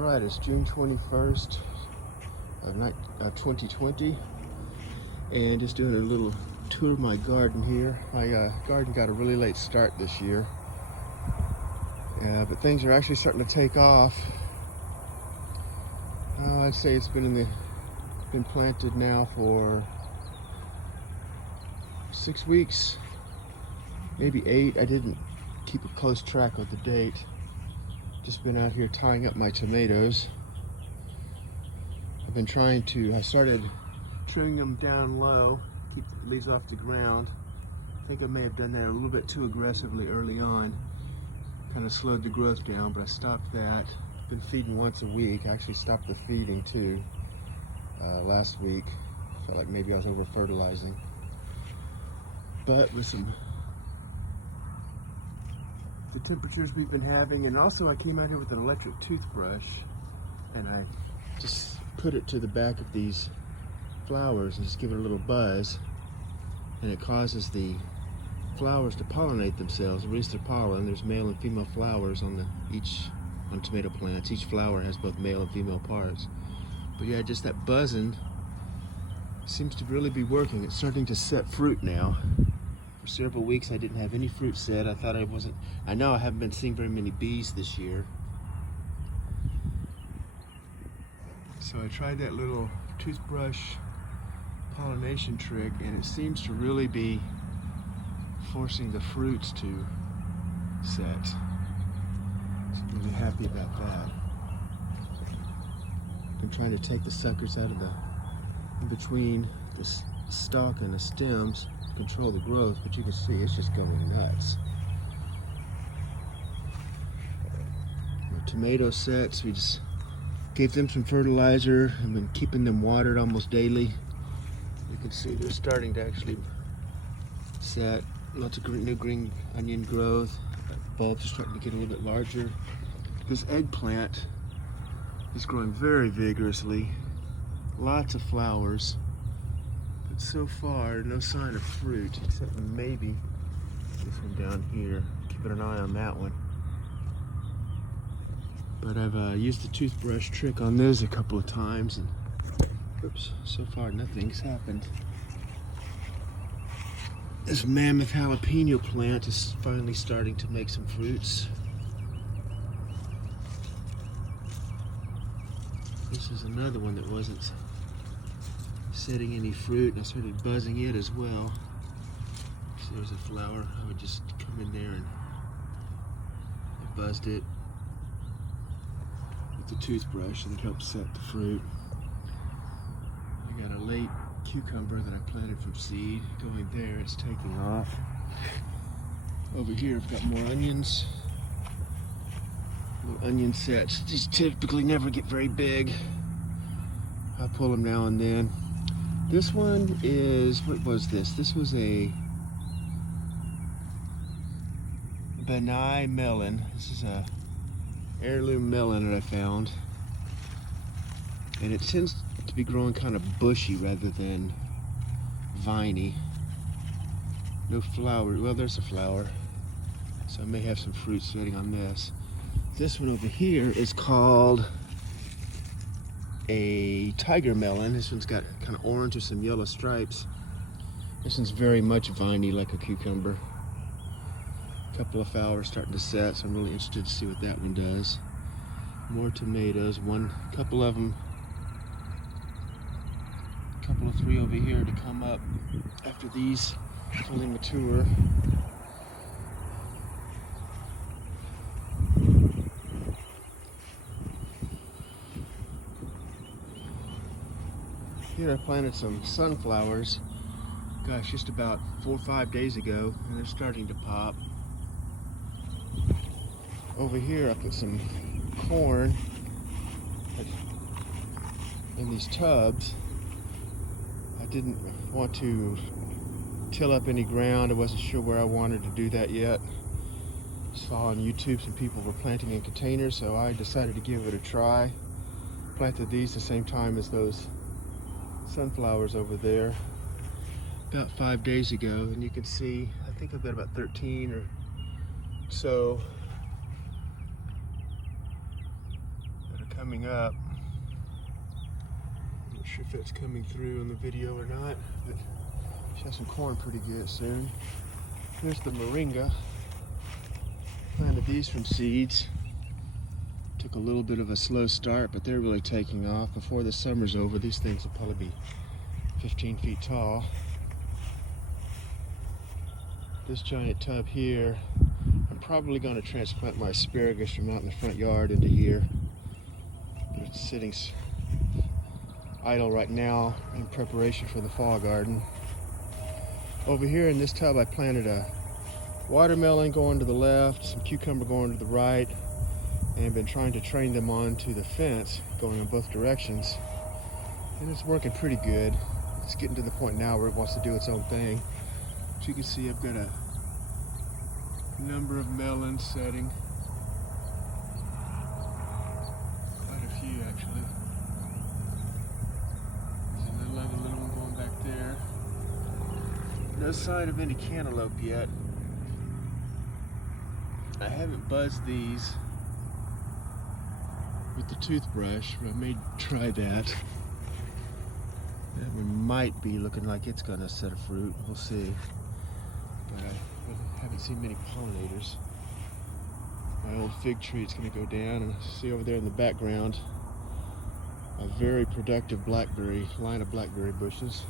All right, it's June 21st of 2020, and just doing a little tour of my garden here. My garden got a really late start this year, but things are actually starting to take off. I'd say it's been planted now for 6 weeks, maybe 8. I didn't keep a close track of the date. Just been out here tying up my tomatoes. I started trimming them down low, keep the leaves off the ground. I think I may have done that a little bit too aggressively early on. Kind of slowed the growth down, but I stopped that. Been feeding once a week. I actually stopped the feeding too last week. Felt like maybe I was over fertilizing. But with the temperatures we've been having, and also I came out here with an electric toothbrush and I just put it to the back of these flowers and just give it a little buzz, and it causes the flowers to pollinate themselves, release their pollen. There's male and female flowers on tomato plants. Each flower has both male and female parts. But yeah, just that buzzing seems to really be working. It's starting to set fruit now. For several weeks I didn't have any fruit set. I know I haven't been seeing very many bees this year. So I tried that little toothbrush pollination trick, and it seems to really be forcing the fruits to set. So I'm really happy about that. I'm trying to take the suckers out of in between the stalk and the stems, control the growth, but you can see it's just going nuts. My tomato sets, we just gave them some fertilizer and been keeping them watered almost daily. You can see they're starting to actually set. Lots of new green onion growth. Bulbs are starting to get a little bit larger. This eggplant is growing very vigorously. Lots of flowers. But so far, no sign of fruit, except maybe this one down here. Keeping an eye on that one. But I've used the toothbrush trick on those a couple of times, and oops, so far nothing's happened. This mammoth jalapeno plant is finally starting to make some fruits. This is another one that wasn't setting any fruit, and I started buzzing it as well. So there's a flower. I would just come in there and I buzzed it with the toothbrush, and it helps set the fruit. I got a late cucumber that I planted from seed going there. It's taking off. Over here I've got more onions. Little onion sets. These typically never get very big. I pull them now and then. This one is, what was this? This was a Benai melon. This is a heirloom melon that I found. And it tends to be growing kind of bushy rather than viney. No flower. Well, there's a flower. So I may have some fruit setting on this. This one over here is called a tiger melon. This one's got kind of orange with some yellow stripes. This one's very much viney, like a cucumber. A couple of flowers starting to set, so I'm really interested to see what that one does. More tomatoes. Couple of 3 over here to come up after these fully mature. Here I planted some sunflowers, gosh, just about 4 or 5 days ago, and they're starting to pop. Over here I put some corn in these tubs. I didn't want to till up any ground. I wasn't sure where I wanted to do that yet. Saw on YouTube some people were planting in containers, so I decided to give it a try. Planted these the same time as those sunflowers over there about 5 days ago, and you can see I think I've got about 13 or so coming up. I'm not sure if that's coming through in the video or not, but she has some corn pretty good soon. Here's the moringa. Planted these from seeds. Took a little bit of a slow start, but they're really taking off. Before the summer's over, these things will probably be 15 feet tall. This giant tub here, I'm probably going to transplant my asparagus from out in the front yard into here. But it's sitting idle right now in preparation for the fall garden. Over here in this tub I planted a watermelon going to the left, some cucumber going to the right, and been trying to train them onto the fence going in both directions. And it's working pretty good. It's getting to the point now where it wants to do its own thing. As you can see, I've got a number of melons setting. Quite a few actually. There's another little one going back there. No sign of any cantaloupe yet. I haven't buzzed these with the toothbrush, but I may try that. That one might be looking like it's gonna set a fruit. We'll see. But I haven't seen many pollinators. My old fig tree is gonna go down, and see over there in the background a very productive blackberry, line of blackberry bushes.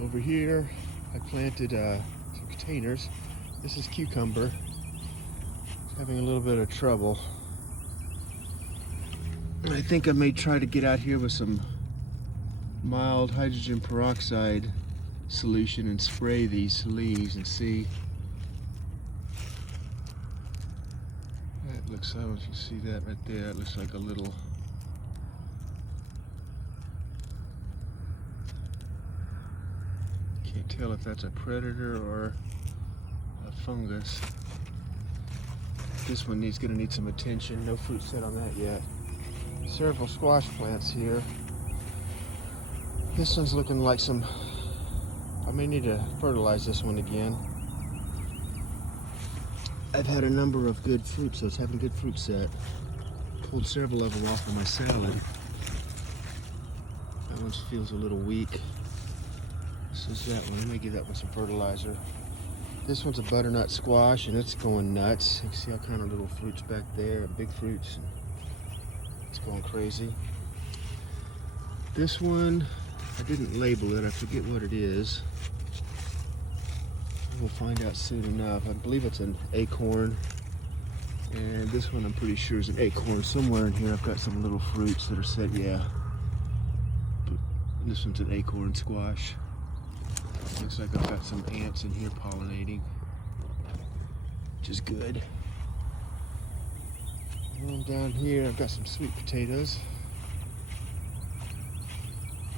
Over here I planted some containers. This is cucumber. It's having a little bit of trouble. I think I may try to get out here with some mild hydrogen peroxide solution and spray these leaves and see. That looks, I don't know if you see that right there. It looks like a little, can't tell if that's a predator or a fungus. This one gonna need some attention. No fruit set on that yet. Several squash plants here. This one's looking like some, I may need to fertilize this one again. I've had a number of good fruit, so it's having good fruit set. Pulled several of them off of my salad. That one feels a little weak. This is that one. I may give that one some fertilizer. This one's a butternut squash, and it's going nuts. You can see all kind of little fruits back there, big fruits. It's going crazy. This one, I didn't label it. I forget what it is. We'll find out soon enough. I believe it's an acorn. And this one I'm pretty sure is an acorn. Somewhere in here I've got some little fruits that are set, yeah. But this one's an acorn squash. Looks like I've got some ants in here pollinating, which is good. And down here I've got some sweet potatoes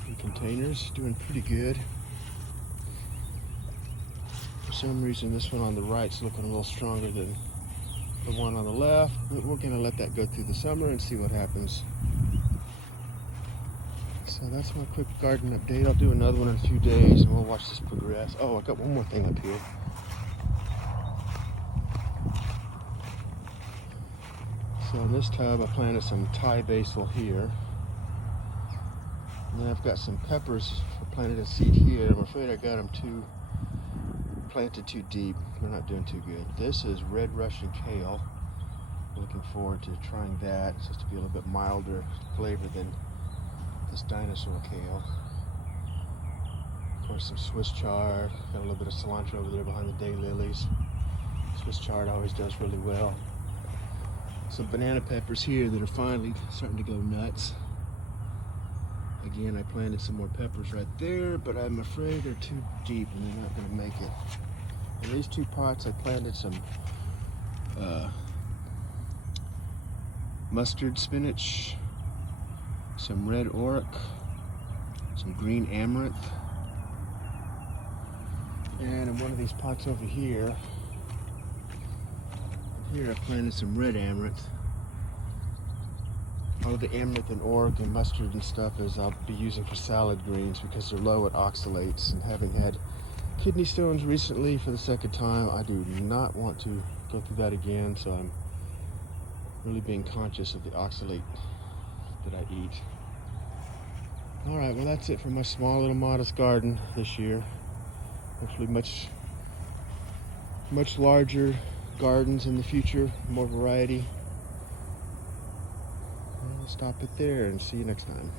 in containers, doing pretty good. For some reason this one on the right's looking a little stronger than the one on the left, but we're gonna let that go through the summer and see what happens. So that's my quick garden update. I'll do another one in a few days and we'll watch this progress. Oh, I got one more thing up here. So in this tub I planted some Thai basil here. And then I've got some peppers planted a seed here. I'm afraid I got them planted too deep. They're not doing too good. This is red Russian kale. Looking forward to trying that. It's supposed to be a little bit milder flavor than this dinosaur kale. Of course, some Swiss chard. Got a little bit of cilantro over there behind the daylilies. Swiss chard always does really well. Some banana peppers here that are finally starting to go nuts. Again, I planted some more peppers right there, but I'm afraid they're too deep and they're not going to make it. In these two pots, I planted some mustard spinach, some red oric, some green amaranth, and in one of these pots over here, I planted some red amaranth. All of the amaranth and oric and mustard and stuff is I'll be using for salad greens because they're low at oxalates, and having had kidney stones recently for the second time, I do not want to go through that again, so I'm really being conscious of the oxalate that I eat. All right, well, that's it for my small little modest garden this year. Hopefully much larger gardens in the future, more variety. I'll stop it there and see you next time.